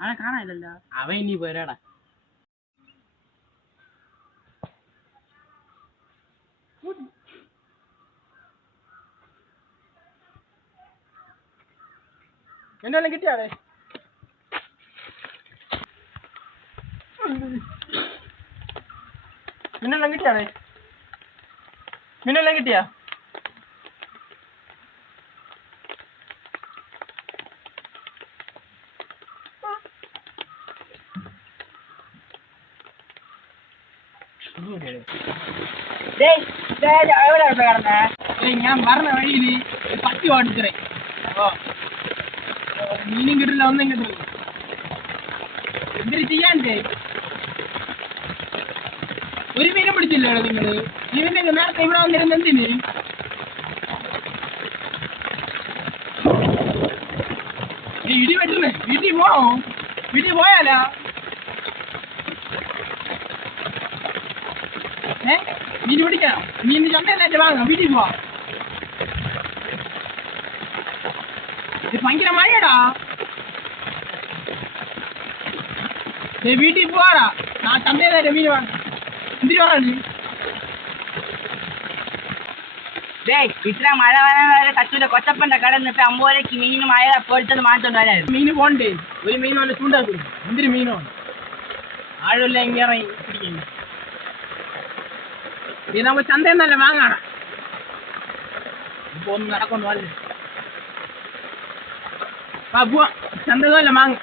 അവനെ കാണാനില്ലല്ലോ. അവൻ ഇനി പോരാടാ. എന്നെല്ലാം കിട്ടിയാടേ? മിന്നെല്ലാം കിട്ടിയാടേ? മിന്നെല്ലാം കിട്ടിയാ? ഞാൻ പറഞ്ഞ വഴിയില് പട്ടി ഓടിച്ചേ. മീനും കിട്ടില്ല, ഒന്നും കിട്ടില്ല. എന്തിനു ചെയ്യാണ്ടേ? ഒരു മീനും പിടിച്ചില്ലോ നിങ്ങള്? ഇതിന്റെ നേരത്തെ ഇവിടെ വന്നിരുന്ന എന്തിന്? ഇടി വെട്ടണേ. വീട്ടിൽ പോണോ? വീട്ടിൽ പോയാലാ? മീൻ പിടിക്കണം. മീൻ ചന്തയിലായിട്ട് വാങ്ങാം. വീട്ടിൽ പോവാ. ഇത് ഭയങ്കര മഴയടാ. വീട്ടിൽ പോവാടാ. ആ ചന്തയിലായിട്ട് മീൻ വാങ്ങാം. എന്തിനു പറഞ്ഞു? ഇത്ര മഴ വരാൻ കച്ചൂല കൊച്ചപ്പന്റെ കട നിന്നിട്ട് 50 രൂപയ്ക്ക് മീൻ മഴ പൊരിച്ചത് മാറ്റം വരായിരുന്നു. മീന് പോണ്ടേ? ഒരു മീൻ കൊണ്ട് ചൂണ്ടാക്കുന്നു. എന്തിനു മീനോ? ആഴമില്ല ഇങ്ങനെ പിടിക്കുന്നു. ഇത് നമുക്ക് ചന്തയിൽ നിന്നല്ല വാങ്ങാണ്. ഇപ്പൊ ഒന്നും നടക്കുന്നു അല്ലേ? പോവാ. ചന്തയിൽ നിന്നല്ല വാങ്ങ.